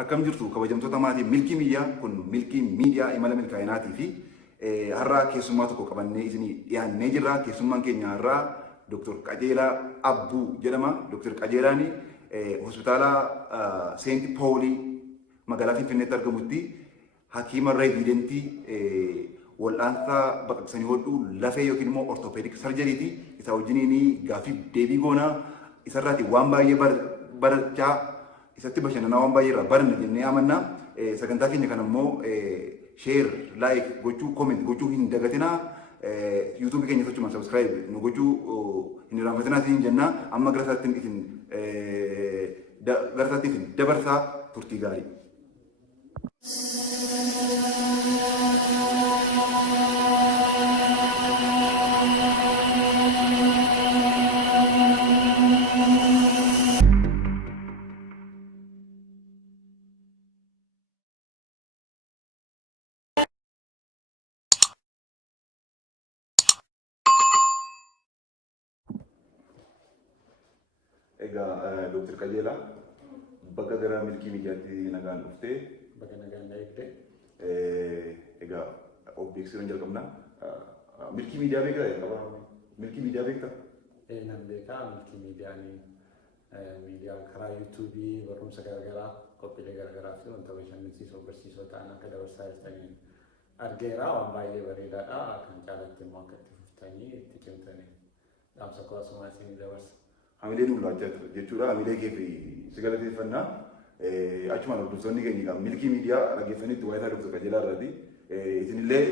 Akkam jirtu kabajamtoota maatii Milkii Miidiyaa kun Milkii Miidiyaa imala milkaa'inaatii fi har'aa keessummaa tokko qabannee isinii dhiyaannee jirra. Keessummaan keenya har'aa Dr. Qajeelaa Abbuu jedhama. Dr. Qajeelaan hospitaala Seent Paawulii magaalaa Finfinneetti argamutti hakiima reezidentii wal'aansa baqaqsanii hodhuu lafee yookiin immoo ortopedic sarjariiti. Isa wajjiniin gaaffii deebii goonaa isarraati waan baay'ee barachaa isatti bashannanaa waan baay'ee irraa baranna jennee amanna. Sagantaa keenya kana immoo share, like gochuu, comment gochuu hin dagatinaa. YouTube keenya sochumaan subscribe nu gochuu hin irraanfatinaa isin jenna. Amma gara isaatti isin dabarsaa turtii gaarii. Dr. Qajeelaa bakka gara Milkii Miidiyaatti nagaan dhuftee bakka nagaan eegde of beeksisuun jalqabna. Milkii Miidiyaa beektaa? Milkii Miidiyaa beektaa? Nan beekaa. Milkii Miidiyaan miidiyaa karaa yuutuubii barumsa garaagaraa qophiilee garaagaraa fi wanta bashannansiisoo barsiisoo ta'an akka dabarsaa jirtanii argeera. Waan baay'ee bareedaadha. Kan caalatti immoo akka itti fuftanii itti cimtanii dhaamsa kuwaasumaa isinii dabarsa. Hamilee dullaa jechuudha. Hamilee kee fi si galateeffannaa. Achumaan hordoftoonni keenya Milkii Miidiyaa dhaggeeffanitti waa'ee isaa Dr. Qajeelaa irratti isinillee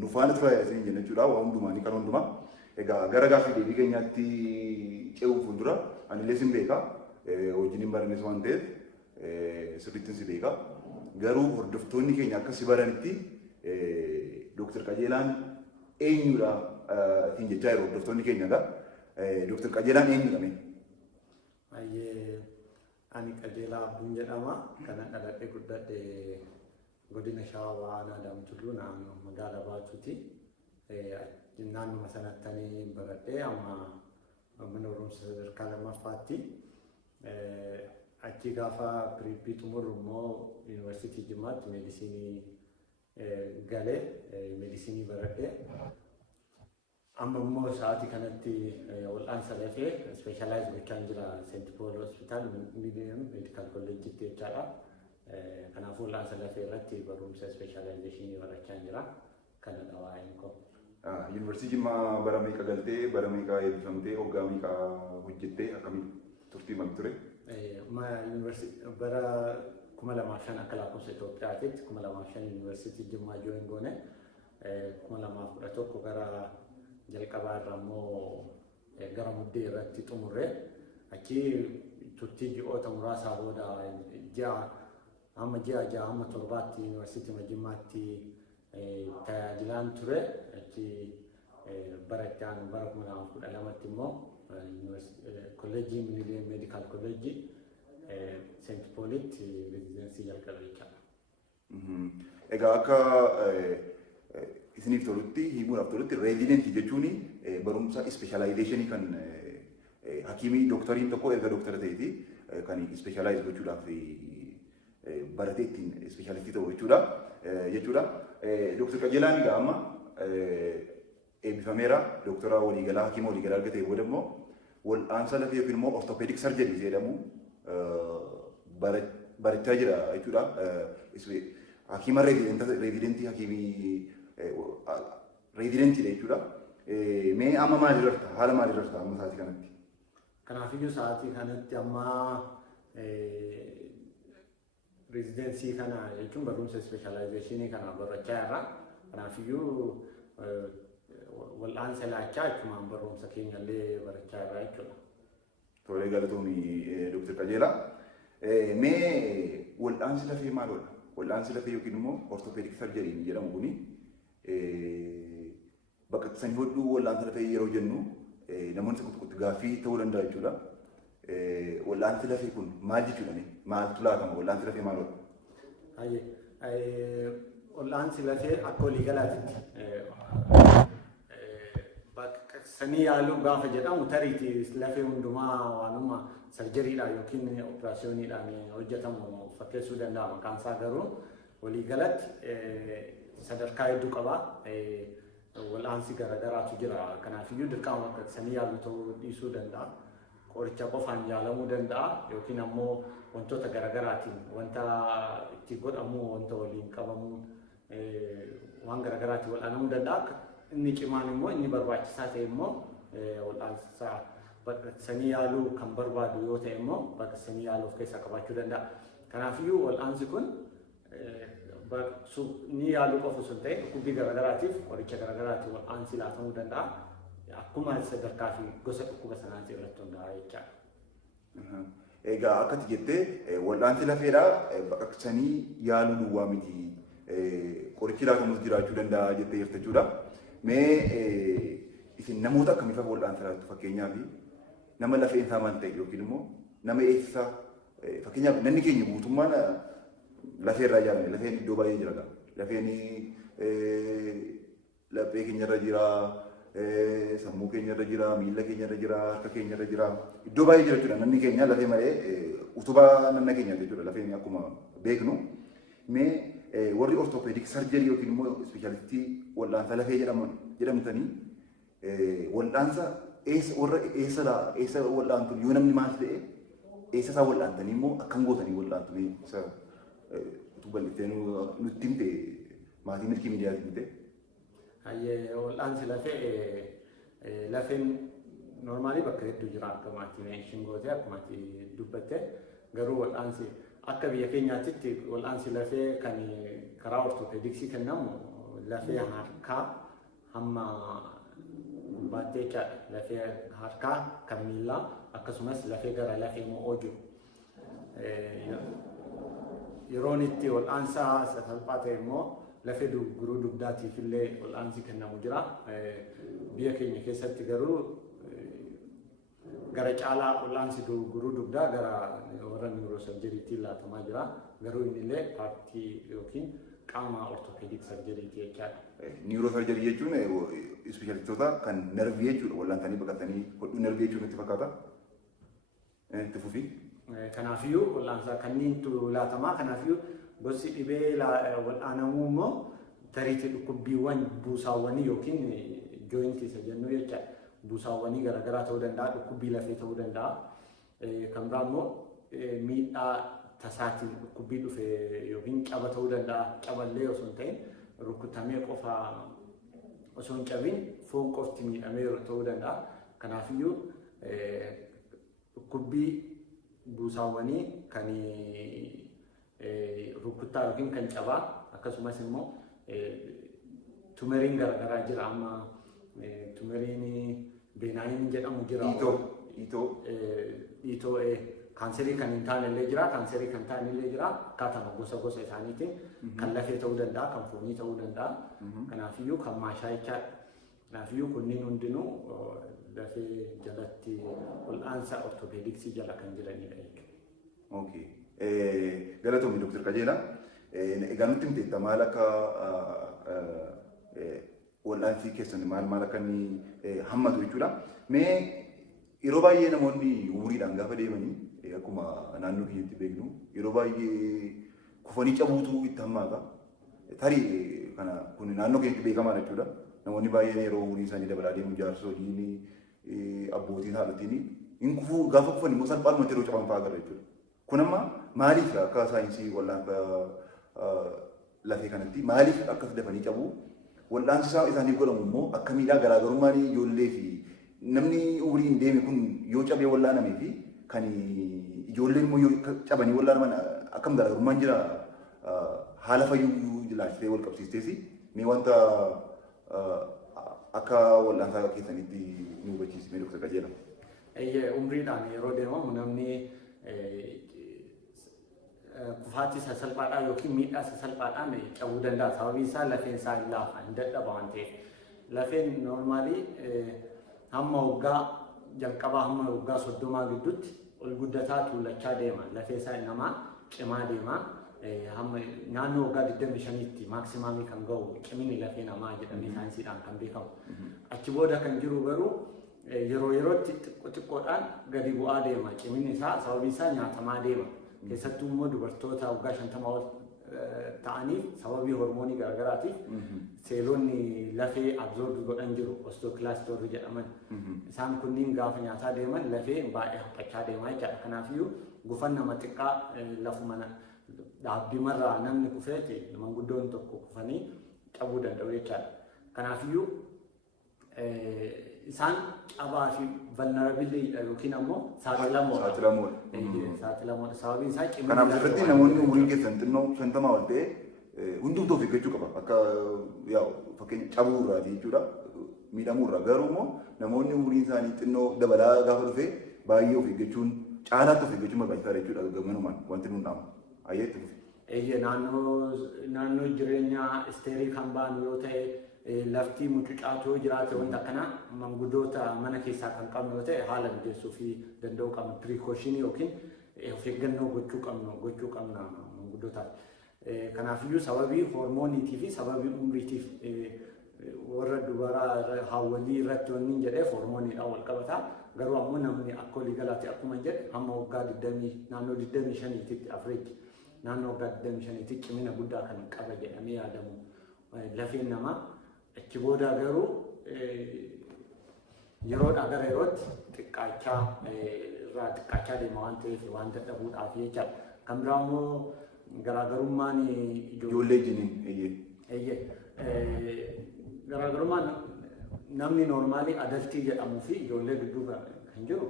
nu faana turaa isin jenna jechuudha. Waa hundumaa kan hundumaa. Gara gaaffii deebii keenyaatti ce'uun fuuldura anillee sin beeka. Wajjin barannes waan ta'eef sirriittiin si beeka. Garuu hordoftoonni keenya akka si baranitti Dr. Qajeelaan eenyudha ittiin jechaa jiru hordoftoonni keenya egaa. Dr. Qajeelaan eenyudha? Ani Qajeelaa Abbuun jedhama. Kanan dhaladhee guddadhe godina Shawaa Naadaam Tulluu naannoo magaalaa Baatuuti. Naannuma sanattanii baradhee amma mana barumsa sadarkaa lammaffaatti. Achi gaafa piriippii xumurru immoo yuunivarsiitii Jimmaatti meedisinii galee meedisinii baradhee. Amma immoo sa'aatii kanatti wal'aansa lafee speeshaalaayiz gochaa jira Seent Paul Hospitaal Medical College jechaadha. Kanaafuu wal'aansa lafee irratti barumsa speeshaalaayizeeshinii barachaa jira. Kanadha waa'een koo. Yuunivarsiitii Jimmaa bara meeqa galtee, bara meeqa eebbifamtee, waggaa meeqa hojjettee akkamiin turtii maal ture? Bara 2005 akka lakkoofsa Itoophiyaatitti 2005 yuunivarsiitii Jimmaa jooyin goone 2011 gara jalqabaa irraa immoo gara muddee irratti xumurre achi turtii ji'oota muraasaa booda ji'a 7 hamma 7tti yuunivarsiitii Jimmaatti tajaajilaan ture. Achi bara itti aanu bara 2012tti immoo kolleejjii Millennium Medical College Seent Paulitti reezidensii jalqabe jechaadha. Egaa akka isiniif tolutti himuudhaaf tolutti reezidentii jechuun barumsa ispeeshaalaayizeeshinii kan hakiimii doktariin tokko erga doktara ta'eeti kan ispeeshaalaayiz gochuudhaaf baratee ittiin ispeeshaalistii ta'u jechuudha. Dr. Qajeelaan egaa amma eebbifameera. Doktora waliigalaa hakiima waliigalaa argatee booda immoo wal'aansa lafee yookiin immoo ortopedic sarjarii jedhamu barachaa jira jechuudha. Hakiima reezidentii hakiimii reezidentii jechuudha. Mee amma maal irratti haala maal irratti amma sa'aatii kanatti? Kanaafiyyuu sa'aatii kanatti amma reezidensii kana jechuun barumsa ispeeshaalaayizeeshinii kana barachaa jirra. Kanaafiyyuu wal'aansa laachaa achumaan barumsa keenyallee barachaa jirra jechuudha. Tolee galatoomii Dr. Qajeelaa. Mee wal'aansi lafee maalidha? Wal'aansi lafee yookiin immoo ortopedic sarjariin jedhamu kuni baqaqsanii hodhuu wal'aansa lafee yeroo jennu namoonni tokko gaaffii ta'uu danda'a jechuudha. Wal'aansi lafee kun maal jechuudha? Maaltu laatama? Wal'aansi lafee maalidha? Wal'aansi lafee akka waliigalaatti sanii yaaluu gaafa jedhamu tariitii lafee hundumaa waanuma sarjeriidhaan yookiin operaasiyooniidhaan hojjetamu fakkeessuu danda'a. Maqaan isaa garuu waliigalatti sadarkaa hedduu qaba. Wal'aansi garaagaraatu jira. Kanaafiyyuu dirqama akka sanii yaaluu ta'uu dhiisuu danda'a. Qoricha qofaan yaalamuu danda'a yookiin ammoo wantoota garaagaraatiin wanta itti godhamu wanta waliin qabamu waan garaagaraatiin wal'aanamuu danda'a. Inni cimaan immoo inni barbaachisaa ta'e immoo wal'aansa baqaqsanii yaaluu kan barbaadu yoo ta'e immoo baqaqsanii yaaluu of keessaa qabaachuu danda'a. Kanaafiyyuu wal'aansi kun ni yaaluu qofa osoo hin ta'in dhukkubbii garaagaraatiif qoricha garaagaraatiif wal'aansi laatamuu danda'a. Akkuma sadarkaa fi gosa dhukkuba sanaatti irratti hundaa'a jechaadha. Egaa akkati jettee wal'aansi lafeedhaa baqaqsanii yaaluu duwwaa miti. Qorichi laatamus jiraachuu danda'a jettee jirta jechuudha. Mee isin namoota akkamiif wal'aansa laattu fakkeenyaaf nama lafeen isaa maal ta'e yookiin immoo nama eessa fakkeenyaaf namni keenya guutummaan lafeerraa ijaarame lafeen iddoo baay'ee jira. Lafeen laphee keenyarra jira, sammuu keenyarra jira, miila keenyarra jira, harka keenyarra jira. Iddoo baay'ee jira jechuudha. Namni keenya lafee malee utubaa namna keenyaati jechuudha. Lafeen akkuma beeknu. Mee warri ortopedic surgery yookiin immoo ispeeshaalistii wal'aansa lafee jedhamtanii wal'aansa eessa wal'aantu yoo namni maal ta'e eessa isaa wal'aantanii immoo akkam gootanii wal'aantu isa utuu bal'iftee nutti himte maatii milkii miidiyaatiin himte. Wal'aansi lafeen normaalii bakka hedduu jira akka maatiin shingootee akkuma dubbatte garuu wal'aansi akka biyya keenyaatti wal'aansi lafee kan karaa ortopediksii kennamu lafee harkaa hamma gubbaatti jechaadha. Lafee harkaa kan miilaa akkasumas lafee gara lafee mo'oo jiru. Yeroon itti wal'aansa salphaa ta'e immoo lafee guruu dugdaatiif illee wal'aansi kennamu jira. Biyya keenya keessatti garuu gara caalaa wal'aansi guruu dugdaa gara warra niiroosarjeriitiin laatamaa jira. Garuu inni illee paartii yookiin qaama ortopedic sarjeriitii jechaadha. Niiroosarjerii jechuun ispeeshaalistoota kan narvii jechuudha. Wal'aantanii baqatanii hodhuu narvii jechuun itti fakkaata. Itti fufii. Kanaafiyyuu wal'aansa kanniintu laatamaa. Kanaafiyyuu gosi dhibee wal'aanamuu immoo tariitii dhukkubbiiwwan buusaawwanii yookiin jooyintii isa jennu jechaadha. Buusaawwanii garaagaraa ta'uu danda'a, dhukkubbii lafee ta'uu danda'a. Kan biraa immoo miidhaa tasaatiin dhukkubbii dhufe yookiin caba ta'uu danda'a. Caballee osoo hin ta'in rukutamee qofa osoo hin cabin foon qofti miidhamee ta'uu danda'a. Kanaafiyyuu dhukkubbii buusaawwanii kan rukuttaa yookiin kan cabaa akkasumas immoo tumeriin garaagaraa jira. Amma tumeriin benaayin jedhamu jira. Dhiitoo kaanserii kan hin taane illee jira, kaanserii kan taane illee jira. Akkaataa gosa isaaniitiin kan lafee ta'uu danda'a, kan foonii ta'uu danda'a. Kanaafiyyuu kan maashaa jechaadha. Kanaafiyyuu kunniin hundinuu lafee jalatti wal'aansa ortopediksii jala kan jiranidha jechuudha. Galatoomii Dr. Qajeelaa. Egaa nutti himteetta maal akka wal'aansi keessan maal akka inni hammatu jechuudha. Mee yeroo baay'ee namoonni umuriidhaan gaafa deemanii akkuma naannoo keenyatti beeknu yeroo baay'ee kufanii cabuutu itti hammaata. Tarii kana kun naannoo keenyatti beekamaadha jechuudha. Namoonni baay'een yeroo umurii isaanii dabalaa deemu jaarsoliin abbootiin haadhotiin hin kufuu gaafa kufan immoo salphaadhumatti yeroo caban fa'aa agarra jechuudha. Kun amma maaliif akka saayinsii wal'aansa lafee kanatti maaliif akkas dafanii cabuu wal'aansi isaaniif godhamu immoo akkamiidhaa garaagarummaan ijoollee fi namni umurii hin deeme kun yoo cabee wal'aanamee fi kan ijoolleen immoo yoo cabanii wal'aanaman akkam garaagarummaan jira haala fayyuu ilaalchitee wal qabsiisteesi mee wanta akka wal'aansaa keessanitti nu hubachiisee Dr. Qajeelaa. Umriidhaan yeroo deemamu namni kufaatii sasalphaadhaa yookiin miidhaa sasalphaadhaan cabuu danda'a. Sababiin isaa lafeen isaa hin laafa, hin dadhaba waan ta'eef. Lafeen noormaalii hamma waggaa jalqabaa hamma waggaa 30 gidduutti ol guddataa tuulachaa deema. Lafeen isaa namaa cimaa deema. naannoo waggaa 25tti maaksimaamii kan ga'u cimini lafee namaa jedhamee saayinsiidhaan kan beekamu. Achi booda kan jiru garuu yeroo yerootti xiqqoodhaan gadi bu'aa deema. Cimini isaa sababii isaa nyaatamaa deema. Keessattuu immoo dubartoota waggaa 50 ol ta'aniif sababii hormoonii garaagaraatiif seelonni lafee absorb godhan jiru osteoclastorii jedhaman. Isaan kunniin gaafa nyaataa deeman lafee baay'ee haphachaa deemaa jechaadha. Kanaafiyyuu gufan nama xiqqaa lafuma dhaabbimarraa namni kufeeti manguddoon tokko kufanii cabuu danda'u jechaadha. Kanaafiyyuu isaan cabaa fi vulnerability yookiin ammoo saaxilamoodha. Saaxilamoodha. Sababiin isaa cimina. Kanaaf irratti namoonni umuriin keessan xinnoo 50 ol ta'e hundumtuu of eeggachuu qaba. Akka fakkeenya cabuu irraati jechuudha. Miidhamuu irraa garuu immoo namoonni umuriin isaanii xinnoo dabalaa gaafa dhufe baay'ee of eeggachuun caalaatti of eeggachuun barbaachisaadha jechuudha. Gammanumaan wanti nuun dhaamu. Ayyeetti dhufe. Naannoo jireenyaa isteerii kan baanu yoo ta'e lafti mucucaatoo jiraate wanta kana manguddoota mana keessaa kan qabnu yoo ta'e haala mijeessuu fi danda'uu qabna. Piriikooshinii yookiin of eeggannoo gochuu qabna manguddootaaf. Kanaafiyyuu sababii hormooniitii fi sababii umriitiif warra dubaraa hawwalii irratti wanni jedheef hormooniidhaan wal qabata. Garuu ammoo namni akka walii galaatti akkuma jedhe hamma waggaa 20 naannoo 25tti average naannoo waggaa 25tti cimina guddaa kan qaba jedhamee yaadamu lafeen namaa. Achi booda garuu yeroodhaa gara yerootti xiqqaachaa deema waan ta'eef waan dadhabuudhaaf jechaadha. Kan biraa immoo garaagarummaan ijoollee jiniin garaagarummaan namni noormaalii adaltii jedhamuu fi ijoollee gidduu kan jiru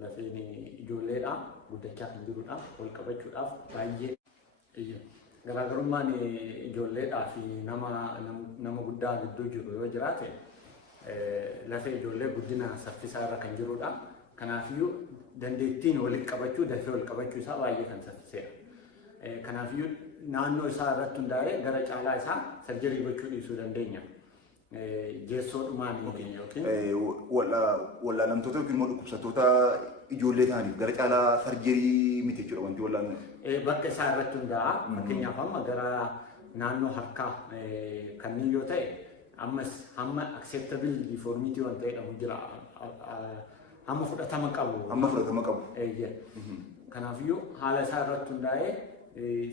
lafeen ijoolleedhaa guddachaa kan jirudha. Wal qabachuudhaaf baay'ee garaagarummaan ijoolleedhaa fi nama guddaa gidduu jiru yoo jiraate lafee ijoollee guddina saffisaa irra kan jirudha. Kanaafiyyuu dandeettiin walitti qabachuu dafee wal qabachuu isaa baay'ee kan saffiseera. Kanaafiyyuu naannoo isaa irratti hundaa'ee gara caalaa isaa sarjarii gochuu dhiisuu dandeenya. Geessoodhumaan yookiin wal'aanamtoota yookiin immoo dhukkubsattoota ijoollee ta'aniif gara caalaa sarjarii miti jechuudha wanti wal'aaname. Bakka isaa irratti hundaa'a. Fakkeenyaaf amma gara naannoo harkaa kanneen yoo ta'e ammas hamma acceptable deformity waan ta'edhamu jira. Hamma fudhatama qabu. Kanaafiyyuu haala isaa irratti hundaa'ee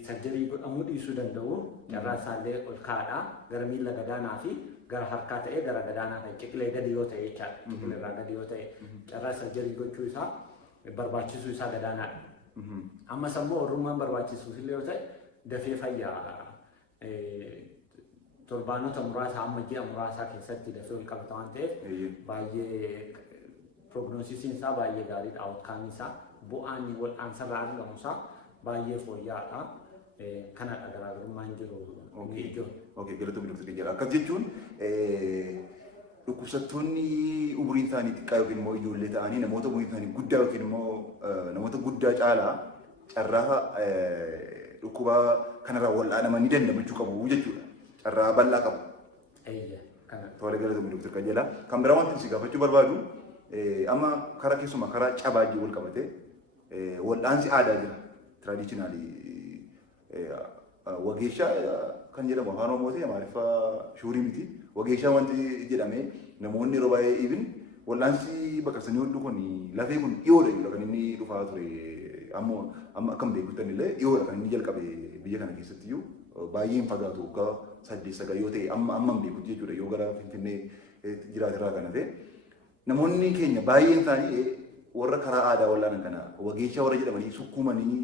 sarjarii godhamuu dhiisuu danda'u. Carraa isaallee ol kaa'adha. Gara miila gadaanaa fi gara harkaa ta'ee gara gadaanaa kan ciqilee gadi yoo ta'e jechaadha. Ciqileerraa gadi yoo ta'e carraa sarjarii gochuu isaa barbaachisuu isaa gadaanaadha. Ammas ammoo warrummaan barbaachisuuf illee yoo ta'e dafee fayyaa torbaanota muraasa amma ji'a muraasaa keessatti dafee ol qabata waan ta'eef baay'ee prognoosisiin isaa baay'ee gaariidha. Outcome isaa bu'aan wal'aansarraa argamu isaa baay'ee fooyya'aadha. Kanadha garaagarummaan jiru. Okey, galatoomii Dr. Kenyala. Akkas jechuun dhukkubsattoonni umuriin isaanii xiqqaa yookiin immoo ijoollee ta'anii namoota umuriin isaanii guddaa yookiin immoo namoota guddaa caalaa carraa dhukkuba kanarraa wal'aanamanii dandamachuu qabu jechuudha. Carraa bal'aa qabu. Toora galatoomii Dr. Kenyala. Kan biraa wanti si gaafachuu barbaadu amma karaa keessumaa karaa cabaajii wal qabate wal'aansi aadaa jira. Traditionally wageeshaa kan jedhamu afaan Oromootiin Amaariffaa shuurii miti. Wageeshaa wanti jedhame namoonni yeroo baay'ee ibin wal'aansi baqaqsanii hodhu kun lafee kun dhiyoodha jechuudha kan inni dhufaa ture. Amma akkam beekutan illee dhiyoodha kan inni jalqabe biyya kana keessatti iyyuu baay'ee hin fagaatu waggaa 8-9 yoo ta'e amma hin beekutti jechuudha yoo gara Finfinnee jiraatirraa kan hafe. Namoonni keenya baay'een isaanii warra karaa aadaa wal'aanan kana wageeshaa warra jedhamanii sukkuumanii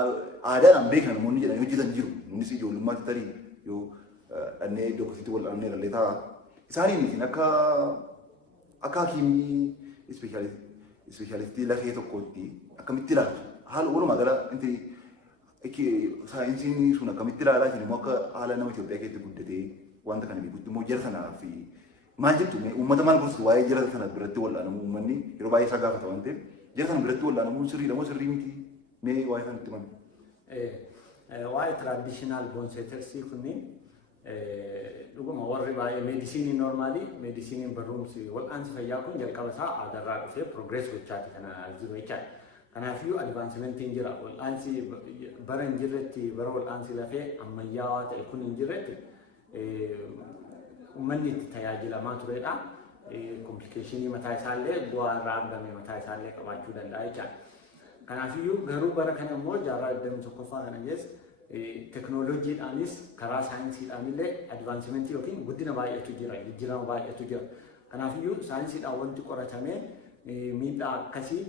aadaadhaan beekan namoonni jedhanii hojjetan jiru. Innis ijoollummaatti tarii yoo dhannee iddoo akkasitti wal'aanamnee irrallee ta'a. Isaaniin akka hakiimii ispeeshaalistii lafee tokkootti akkamitti ilaaltu? Haala walumaa gala saayinsiin sun akkamitti ilaalaa isin immoo akka haala nama Itoophiyaa keessatti guddatee wanta kana beekutti immoo jara sanaa fi maal jettu uummata maal gorsitu waa'ee jara sana biratti wal'aanamu uummanni yeroo baay'ee isaa gaafata waan ta'eef jara sana biratti wal'aanamuun sirriidha moo sirrii miti mee waa'ee sanatti himan. Waa'ee traditional bonseetersii kunniin dhuguma warri baay'ee meedisinii noormaalii meedisiniin barumsi wal'aansi fayyaa kun jalqaba isaa aadarraa dhufee progress gochaati kana jiru jechaadha. Kanaafuu advaansimentiin jira. Wal'aansi bara hin jirretti bara wal'aansi lafee ammayyaawaa ta'e kun hin jirretti uummanni itti tajaajilamaa turedha. Komplikeeshinii mataa isaallee bu'aa irraa argame mataa isaallee qabaachuu danda'a jechaadha. Kanaafuu garuu bara kana immoo jaarraa 21ffaa kana keessa teknooloojiidhaanis karaa saayinsiidhaan illee advaansimentii yookiin guddina baay'eetu jira, jijjiirama baay'eetu jira. Kanaafuu saayinsiidhaan wanti qoratamee miidhaa akkasii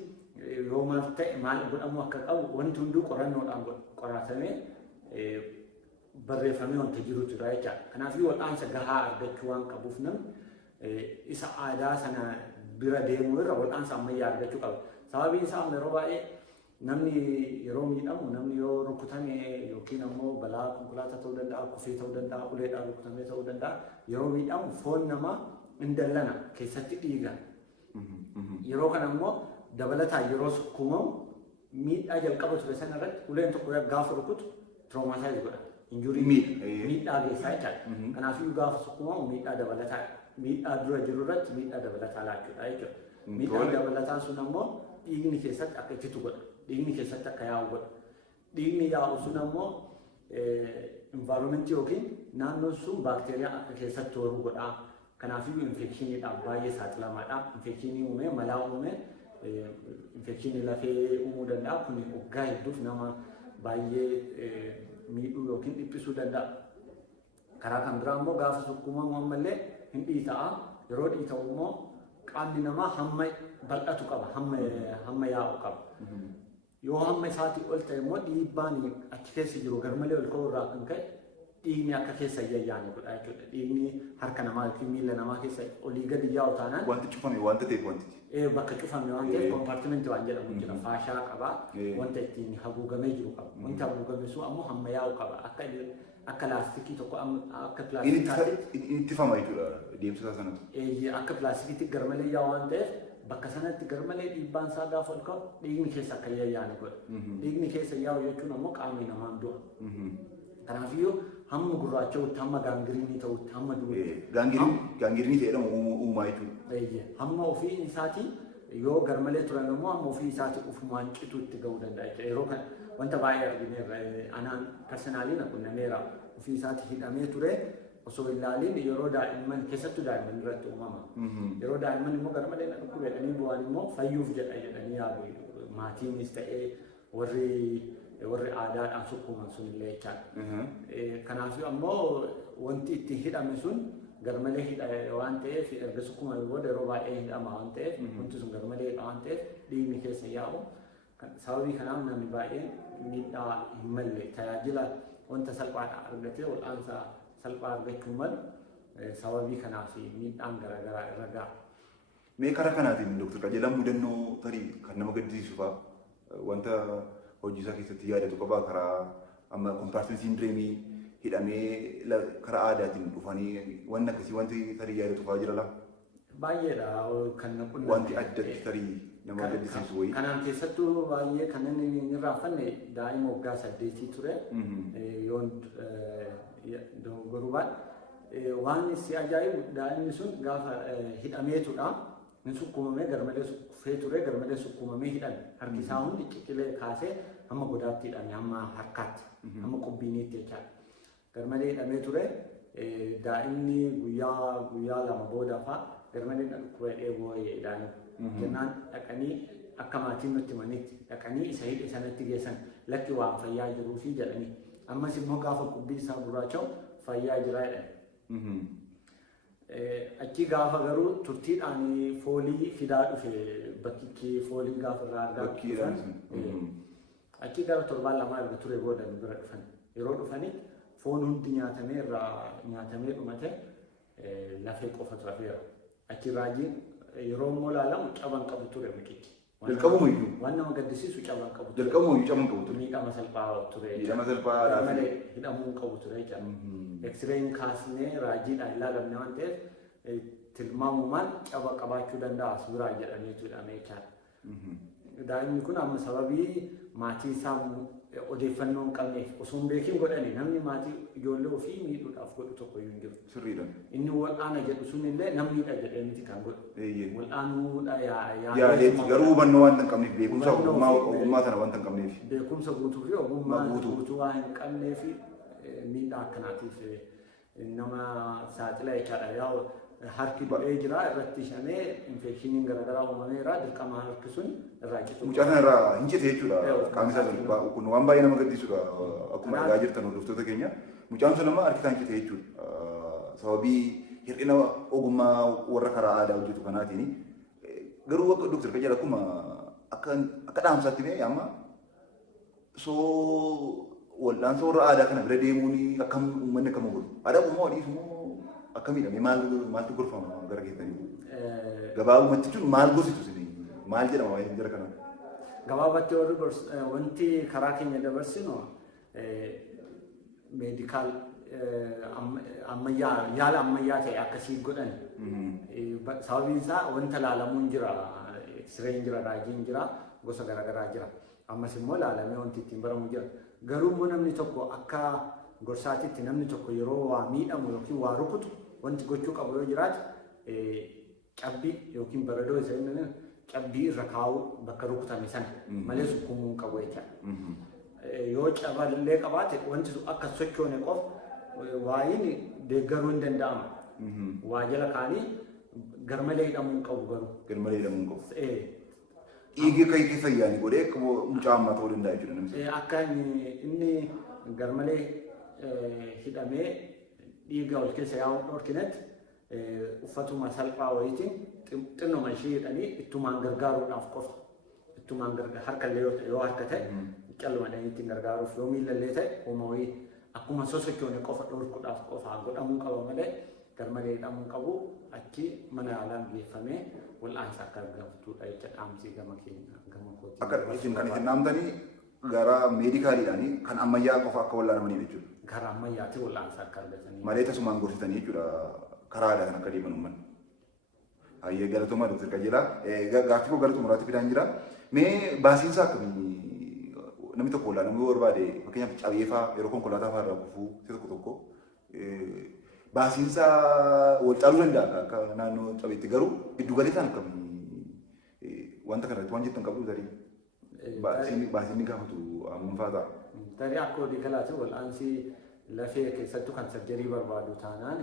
yoo maal ta'e maal godhamuu akka qabu wanti hunduu qorannoodhaan qoratamee barreeffamee wanta jirutu jira jechaadha. Kanaafuu wal'aansa gahaa argachuu waan qabuuf namni isa aadaa sana bira deemuu irra wal'aansa ammayyaa argachuu qaba. Sababiin isaa yeroo baay'ee namni yeroo miidhamu namni yoo rukutame yookiin ammoo balaa konkolaataa ta'uu danda'a, kufee ta'uu danda'a, uleedhaan rukutamee ta'uu danda'a. Yeroo miidhamu foon namaa hin dallana keessatti dhiigan. Yeroo kana immoo dabalataan yeroo sukkuumamu miidhaa jalqaba ture sana irratti uleen tokko gaafa rukutu tiroomaasaayiz godha. Injurii miidhaa geessaa jechaadha. Kanaafuu gaafa sukkuumamu miidhaa dabalataa miidhaa dura jiru irratti miidhaa dabalataa laachuudha jechuudha. Miidhaan dabalataan sun ammoo dhiigni keessatti akka ittitu godha. Dhiigni keessatti akka yaa'u godha. Dhiigni yaa'u sun ammoo environmentii yookiin naannoon sun baakteeriyaa akka keessatti horuu godha. Kanaafuu infekshiniidhaaf baay'ee saaxilamaadha. Infekshinii uumee malaa uumee infekshinii lafee uumuu danda'a. Kun waggaa hedduuf nama baay'ee miidhuu yookiin dhiphisuu danda'a. Karaa kan biraa immoo gaafa sukkuumamu ammallee hin dhiita'a. Yeroo dhiita'u immoo qaamni namaa hamma bal'atu qaba, hamma yaa'u qaba. Yoo hamma isaatii ol ta'e immoo dhiibbaan achi keessa jiru garmalee ol ka'uu irraa kan ka'e dhiigni akka keessa yayyaane godha jechuudha. Dhiigni harka namaa yookiin miila namaa keessa olii gadi yaa'u taanaan wanti cufame wanta ta'eef wantichi. Bakka cufame waan ta'eef kompartimentii waan jedhamu jira. Faashaa qaba, wanta ittiin haguugamee jiru qaba. Wanti haguugame sun ammoo hamma yaa'u qaba. Akka laastikii tokko akka pilaastikaatti ittifama jechuudha deemsa sanatu. Akka pilaastikiitti garmalee yaa'u waan ta'eef bakka sanatti garmalee dhiibbaan isaa gaafa ol ka'u dhiigni keessa akka yayyaane godha. Dhiigni keessa yaa'u jechuun ammoo qaamni namaan du'a. Kanaafuu hamma gurraacha'utti hamma gaangiriinii ta'utti hamma du'utti. Gaangiriinii ta'edhamu uumaa jechuudha. Hamma ofii isaatii yoo garmalee turan immoo hamma ofii isaatii ufumaan cituutti ga'uu danda'a jechuudha. Yeroo kana wanta baay'ee argineerra anaan personaaliin quunnameera ofii isaatii hidhamee ture osoo ilaaliin yeroo daa'imman keessattuu daa'imman irratti uumama. Yeroo daa'imman immoo garmalee na dhukkuba jedhanii bu'aan immoo fayyuuf jedhanii yaadu maatiinis ta'ee warri aadaadhaan sukkuuman sun illee jechaadha. Kanaafuu ammoo wanti itti hidhame sun garmalee hidha waan ta'eef erga sukkuumame booda yeroo baay'ee hidhama waan ta'eef wanti sun garmalee hidha waan ta'eef dhiigni keessa yaa'u. Sababii kanaaf namni baay'een miidhaa hin malle tajaajila wanta salphaadhaan argatee wal'aansa salphaa argachuu malu sababii kanaaf miidhaan garaagaraa irra ga'a. Mee karaa kanaatiin Dr. Qajeelaan mudannoo tarii kan nama gaddisiisu fa'a wanta hojii isaa keessatti yaadatu qabaa karaa amma kompartimentii sindireemii hidhamee karaa aadaatiin dhufanii wanni akkasii wanti tarii yaadatu fa'aa jira laa? Baay'eedha kan naqunna. Wanti addatti tarii nama gaddisiisu wayii. Kanaan keessattuu baay'ee kan inni irraa fanne daa'ima waggaa 8 ture. Yoon dogorubaan waan si ajaa'ibu daa'imni sun gaafa hidhameetudha. Inni sukkuumamee garmalee sukkufee ture garmalee sukkuumamee hidhame. Harki isaa hundi ciqilee kaasee hamma godaatti hidhame hamma harkaatti hamma qubbiiniitti jechaadha. Garmalee hidhamee ture daa'imni guyyaa lama booda fa'aa garmalee dhukkuba dheeboo jedhanii jennaan dhaqanii akka maatiin nutti himanitti dhaqanii isa hidhe sanatti geessan lakki waan fayyaa jiruu fi jedhanii ammas immoo gaafa qubbii isaa gurraacha'u fayyaa jira jedhan. Achi gaafa garuu turtiidhaan foolii fidaa dhufe bakki foolii gaafa irraa argaa dhufan achi gara 7 erga ture booda nu bira dhufan yeroo dhufanii foon hundi nyaatamee dhumate lafee qofatu hafeera. Achi raajiin yeroo immoo ilaalamu caban qabu ture mucichi. Jalqabuma iyyuu. Waan nama gaddisiisu caban qabu ture. Jalqabuma iyyuu caban qabu ture. Miidhama salphaa ture. Miidhama salphaa malee hidhamuu qabu ture jechuudha. Eksireen kaasnee raajiidhaan ilaalamne waan ta'eef tilmaamumaan caba qabaachuu danda'a as biraa jedhameetu hidhamee jechaadha. Daa'imni kun amma sababii maatii isaa odeeffannoo hin qabneef osoo hin beekin godhani namni maatii ijoollee ofii miidhuudhaaf godhu tokko iyyuu hin jiru. Sirriidha. Inni wal'aana jedhu sun illee namniidha jedhee miti kan godhu. Wal'aanuudha yaaleetti garuu hubannoo waan hin qabneef beekumsa ogummaa sana waan hin qabneef. Beekumsa guutuu fi ogummaa guutuu waan hin qabneef miidhaa akkanaatiif nama saaxila jechaadha. Harki du'ee jira irratti shamee infekshiiniin garaagaraa uumameera dirqama harki sun irraa citu. Mucaa kana irraa hin cite jechuudha. Qaamni isaa kun waan baay'ee nama gaddisiisudha. Akkuma argaa jirtan hordoftoota keenya. Mucaan sun amma harki isaa hin cite jechuudha. Sababii hir'ina ogummaa warra karaa aadaa hojjetu kanaatiin. Garuu akka Dr. Qajeela akkuma akka dhaamsaatti mee amma wal'aansa warra aadaa kana bira deemuun akkam uummanni akkam godhu. Aadaa uumaa wadhiisu moo akkamidha maaltu gorfama gara keessanii gabaabumatti jechuun maal gorsitu isin maal jedhama waa'ee jira kana gabaabatti wanti karaa keenya dabarsinu meedikaal ammayyaa yaala ammayyaa ta'e akkasii godhan sababiin isaa wanta laalamuun jira sireen jira raajiin jira gosa garaagaraa jira ammas immoo laalamee wanti ittiin baramu jira garuu immoo namni tokko akka gorsaatitti namni tokko yeroo waa miidhamu yookiin waa rukutu wanti gochuu qabu yoo jiraate cabbii yookiin baradoo isa inni cabbii irra kaa'uu bakka rukutame sana malee sukkuumuu hin qabu jechaadha. Yoo caballee qabaate wanti akka sochoone qofa waayiin deeggaruu hin danda'amu. Waa jala kaanii garmalee hidhamuu hin qabu garuu. Garmalee hidhamuu hin qabu. Dhiigni kan itti fayyaanii godhee mucaa ammaa ta'uu danda'a jechuudha namni. Akka inni garmalee hidhamee dhiiga ol keessa yaa'uu dhorkinetti uffatuma salphaa wayiitiin xinnoma ishee hidhanii ittumaan gargaaruudhaaf qofa. Ittumaan harkallee yoo harka ta'e callumadhanii ittiin gargaaruuf yoo miilallee ta'e uuma wayii akkuma sosochoone qofa dhorkuudhaaf qofa godhamuu qaba malee garmalee hidhamuu qabu achi mana yaalaan geeffamee wal'aansa akka argamtuudha jecha dhaamsii gama keenya gama kootii. Akka isin kan isin dhaamtanii gara meedikaaliidhaanii kan ammayyaa qofa akka wal'aanamanii jechuudha. Karaa ammayyaatti wal'aansa akka argatanii. Malee tasumaan gorsitanii jechuudha karaa aadaa kan akka deeman uummanni. Hayyee galatoomaa Dr. Qajeelaa gaaffii koo gara xumuraatti fidaan jira. Mee baasiinsa akkamii namni tokko wal'aanamuu barbaade fakkeenyaaf cabeefaa yeroo konkolaataa fa'aa irraa kufuu tokko tokko baasiinsa wal caaluu danda'a akka naannoo cabeetti garuu giddu galeessaan akkamii wanta kanarratti waan jettan qabdu tarii baasiinni gaafatu ammanfaa ta'a. Tarii akka walii galaatti wal'aansi lafee keessattuu kan sarjarii barbaadu taanaan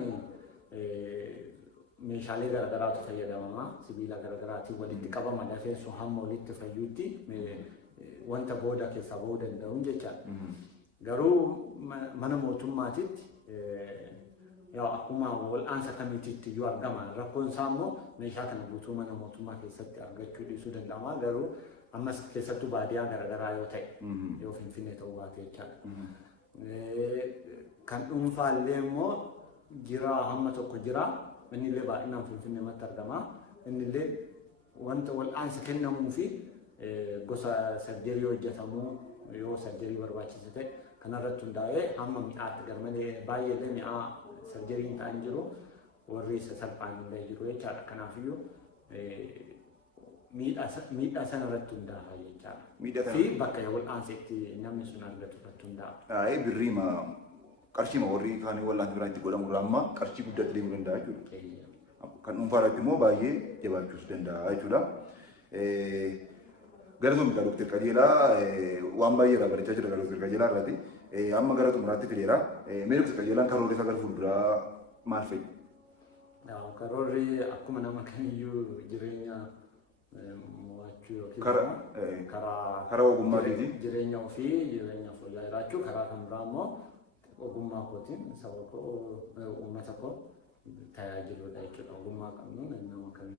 meeshaalee garaagaraatu fayyadamama sibiila garaagaraatiin walitti qabama lafeen sun hamma walitti fayyuutti wanta booda keessaa bahuu danda'uun jechaadha. Garuu mana mootummaatitti akkuma wal'aansa kamiititti yoo argama rakkoon isaa immoo meeshaa kana guutuu mana mootummaa keessatti argachuu dhiisuu danda'ama garuu ammas keessattuu baadiyyaa garaagaraa yoo ta'e yoo finfinnee ta'uu baate jechaadha. Kan dhuunfaallee immoo jira hamma tokko jira inni illee baay'inaan finfinneematti argama inni illee wanta wal'aansa kennamuu fi gosa sarjarii hojjetamuu yoo sarjarii barbaachisa ta'e kanarratti hundaa'ee hamma mi'aatti garmalee baay'eellee mi'aa sarjariin ta'an jiru warri isa salphaan illee jiru jechaadha. Kanaafiyyuu miidhaa sana irratti hundaa'a jechaadha. Fi bakka wal'aansa itti namni sun argatu irratti hundaa'a. Birriima qarshiima warri kaanii wal'aansi biraa itti godhamu irraa amma qarshii guddaatti deemuu danda'a jechuudha. Kan dhuunfaa irratti immoo baay'ee jabaachuus danda'a jechuudha. Galatoomi Dr. Qajeelaa waan baay'ee irraa barachaa jira Dr. Qajeelaa irratti. Amma gara xumuraatti fideera. Mee Dr. Qajeelaan karoorri isaa gara fuulduraa maal fa'i? Karoorri akkuma nama kamiyyuu jireenya mo'achuu yookiin karaa ogummaatiin jireenya ofii jireenya fuullaa jiraachuu karaa kan biraa immoo ogummaa kootiin saba koo uummata koo tajaajiluudha jechuudha. Ogummaa qabnuun nama kamiyyuu.